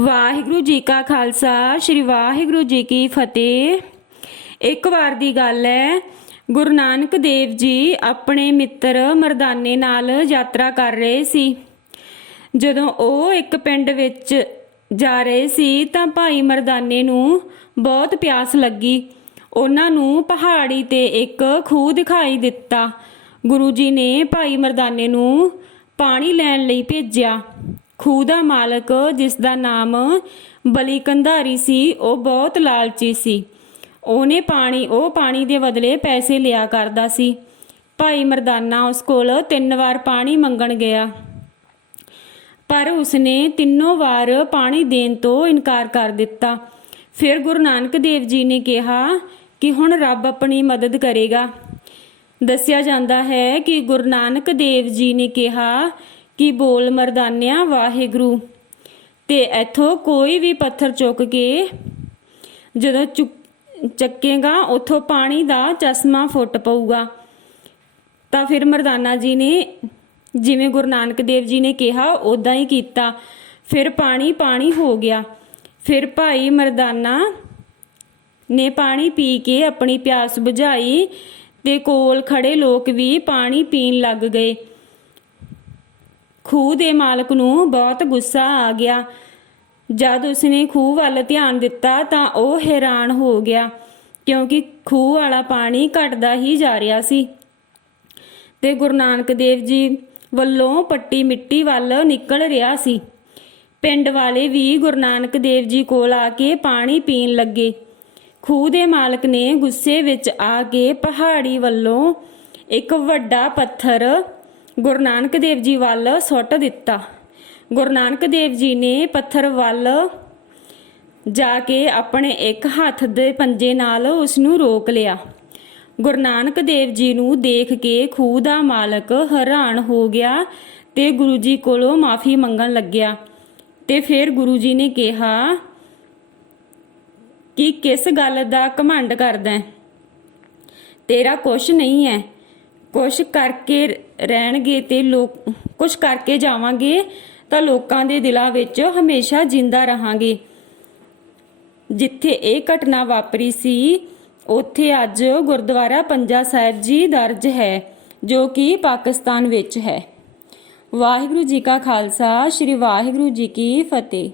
ਵਾਹਿਗੁਰੂ ਜੀ ਕਾ ਖਾਲਸਾ, ਸ੍ਰੀ ਵਾਹਿਗੁਰੂ ਜੀ ਕੀ ਫਤਿਹ। ਇੱਕ ਵਾਰ ਦੀ ਗੱਲ ਹੈ, ਗੁਰੂ ਨਾਨਕ ਦੇਵ ਜੀ ਆਪਣੇ ਮਿੱਤਰ ਮਰਦਾਨੇ ਨਾਲ ਯਾਤਰਾ ਕਰ ਰਹੇ ਸੀ। ਜਦੋਂ ਉਹ ਇੱਕ ਪਿੰਡ ਵਿੱਚ ਜਾ ਰਹੇ ਸੀ, ਤਾਂ ਭਾਈ ਮਰਦਾਨੇ ਨੂੰ ਬਹੁਤ ਪਿਆਸ ਲੱਗੀ। ਉਹਨਾਂ ਨੂੰ ਪਹਾੜੀ ਤੇ ਇੱਕ ਖੂਹ ਦਿਖਾਈ ਦਿੱਤਾ। ਗੁਰੂ ਜੀ ਨੇ ਭਾਈ ਮਰਦਾਨੇ ਨੂੰ ਪਾਣੀ ਲੈਣ ਲਈ ਭੇਜਿਆ। ਖੂਹ ਦਾ ਮਾਲਕ ਜਿਸ ਦਾ ਨਾਮ ਬਲੀ ਕੰਧਾਰੀ ਸੀ, ਉਹ ਬਹੁਤ ਲਾਲਚੀ ਸੀ। ਉਹਨੇ ਪਾਣੀ, ਉਹ ਪਾਣੀ ਦੇ ਬਦਲੇ ਪੈਸੇ ਲਿਆ ਕਰਦਾ ਸੀ। ਭਾਈ ਮਰਦਾਨਾ ਉਸ ਕੋਲ ਤਿੰਨ ਵਾਰ ਪਾਣੀ ਮੰਗਣ ਗਿਆ। ਪਰ ਉਸਨੇ ਤਿੰਨੋਂ ਵਾਰ ਪਾਣੀ ਦੇਣ ਤੋਂ ਇਨਕਾਰ ਕਰ ਦਿੱਤਾ। ਫਿਰ ਗੁਰੂ ਨਾਨਕ ਦੇਵ ਜੀ ਨੇ ਕਿਹਾ ਕਿ ਹੁਣ ਰੱਬ ਆਪਣੀ ਮਦਦ ਕਰੇਗਾ। ਦੱਸਿਆ ਜਾਂਦਾ ਹੈ ਕਿ ਗੁਰੂ ਨਾਨਕ ਦੇਵ ਜੀ ਨੇ ਕਿਹਾ ਕਿ ਬੋਲ ਮਰਦਾਨਿਆ ਵਾਹਿਗੁਰੂ? ਤੇ ਇੱਥੋਂ ਕੋਈ ਵੀ ਪੱਥਰ ਚੁੱਕ ਕੇ ਜਦੋਂ ਚੁੱਕ- ਚੱਕੇਗਾ, ਉੱਥੋਂ ਪਾਣੀ ਦਾ ਚਸ਼ਮਾ ਫੁੱਟ ਪਊਗਾ। ਤਾਂ ਫਿਰ ਮਰਦਾਨਾ ਜੀ ਨੇ, ਜਿਵੇਂ ਗੁਰੂ ਨਾਨਕ ਦੇਵ ਜੀ ਨੇ ਕਿਹਾ ਉਦਾਂ ਹੀ ਕੀਤਾ। ਫਿਰ ਪਾਣੀ ਪਾਣੀ ਹੋ ਗਿਆ। ਫਿਰ ਭਾਈ ਮਰਦਾਨਾ ਨੇ ਪਾਣੀ ਪੀ ਕੇ ਆਪਣੀ ਪਿਆਸ ਬੁਝਾਈ ਤੇ ਕੋਲ ਖੜੇ ਲੋਕ ਵੀ ਪਾਣੀ ਪੀਣ ਲੱਗ ਗਏ। ਖੂਹ ਦੇ ਮਾਲਕ ਨੂੰ ਬਹੁਤ ਗੁੱਸਾ ਆ ਗਿਆ। ਜਦ ਉਸਨੇ ਖੂਹ ਵੱਲ ਧਿਆਨ ਦਿੱਤਾ ਤਾਂ ਉਹ ਹੈਰਾਨ ਹੋ ਗਿਆ, ਕਿਉਂਕਿ ਖੂਹ ਵਾਲਾ ਪਾਣੀ ਘਟਦਾ ਹੀ ਜਾ ਰਿਹਾ ਸੀ। ਤੇ ਗੁਰੂ ਨਾਨਕ ਦੇਵ ਜੀ ਵੱਲੋਂ ਪੱਟੀ ਮਿੱਟੀ ਵੱਲ ਨਿਕਲ ਰਿਹਾ ਸੀ। ਪਿੰਡ ਵਾਲੇ ਵੀ ਗੁਰੂ ਨਾਨਕ ਦੇਵ ਜੀ ਕੋਲ ਆ ਕੇ ਪਾਣੀ ਪੀਣ ਲੱਗੇ। ਖੂਹ ਦੇ ਮਾਲਕ ਨੇ ਗੁੱਸੇ ਵਿੱਚ ਆ ਕੇ ਪਹਾੜੀ ਵੱਲੋਂ ਇੱਕ ਵੱਡਾ ਪੱਥਰ ਗੁਰੂ ਨਾਨਕ ਦੇਵ ਜੀ ਵੱਲ ਸੁੱਟ ਦਿੱਤਾ। ਗੁਰੂ ਨਾਨਕ ਦੇਵ ਜੀ ਨੇ ਪੱਥਰ ਵੱਲ ਜਾ ਕੇ ਆਪਣੇ ਇੱਕ ਹੱਥ ਦੇ ਪੰਜੇ ਨਾਲ ਉਸ ਨੂੰ ਰੋਕ ਲਿਆ। ਗੁਰੂ ਨਾਨਕ ਦੇਵ ਜੀ ਨੂੰ ਦੇਖ ਕੇ ਖੂਹ ਦਾ ਮਾਲਕ ਹੈਰਾਨ ਹੋ ਗਿਆ ਤੇ ਗੁਰੂ ਜੀ ਕੋਲੋਂ ਮਾਫੀ ਮੰਗਣ ਲੱਗਿਆ ਤੇ ਫਿਰ ਗੁਰੂ ਜੀ ਨੇ ਕਿਹਾ, ਕਿ ਕਿਸ ਗੱਲ ਦਾ ਘਮੰਡ ਕਰਦਾ ਤੇਰਾ ਕੁਛ ਨਹੀਂ ਹੈ। ਕੁਛ ਕਰਕੇ ਰਹਿਣਗੇ ਤੇ ਲੋਕ, ਕੁਛ ਕਰਕੇ ਜਾਵਾਂਗੇ ਤਾਂ ਲੋਕਾਂ ਦੇ ਦਿਲਾਂ ਵਿੱਚ ਹਮੇਸ਼ਾ ਜਿੰਦਾ ਰਹਾਂਗੇ। ਜਿੱਥੇ ਇਹ ਘਟਨਾ ਵਾਪਰੀ ਸੀ, ਉੱਥੇ ਅੱਜ ਗੁਰਦੁਆਰਾ ਪੰਜਾ ਸਾਹਿਬ ਜੀ ਦਰਜ ਹੈ, ਜੋ ਕਿ ਪਾਕਿਸਤਾਨ ਵਿੱਚ ਹੈ। ਵਾਹਿਗੁਰੂ ਜੀ ਕਾ ਖਾਲਸਾ, ਸ੍ਰੀ ਵਾਹਿਗੁਰੂ ਜੀ ਕੀ ਫਤਿਹ।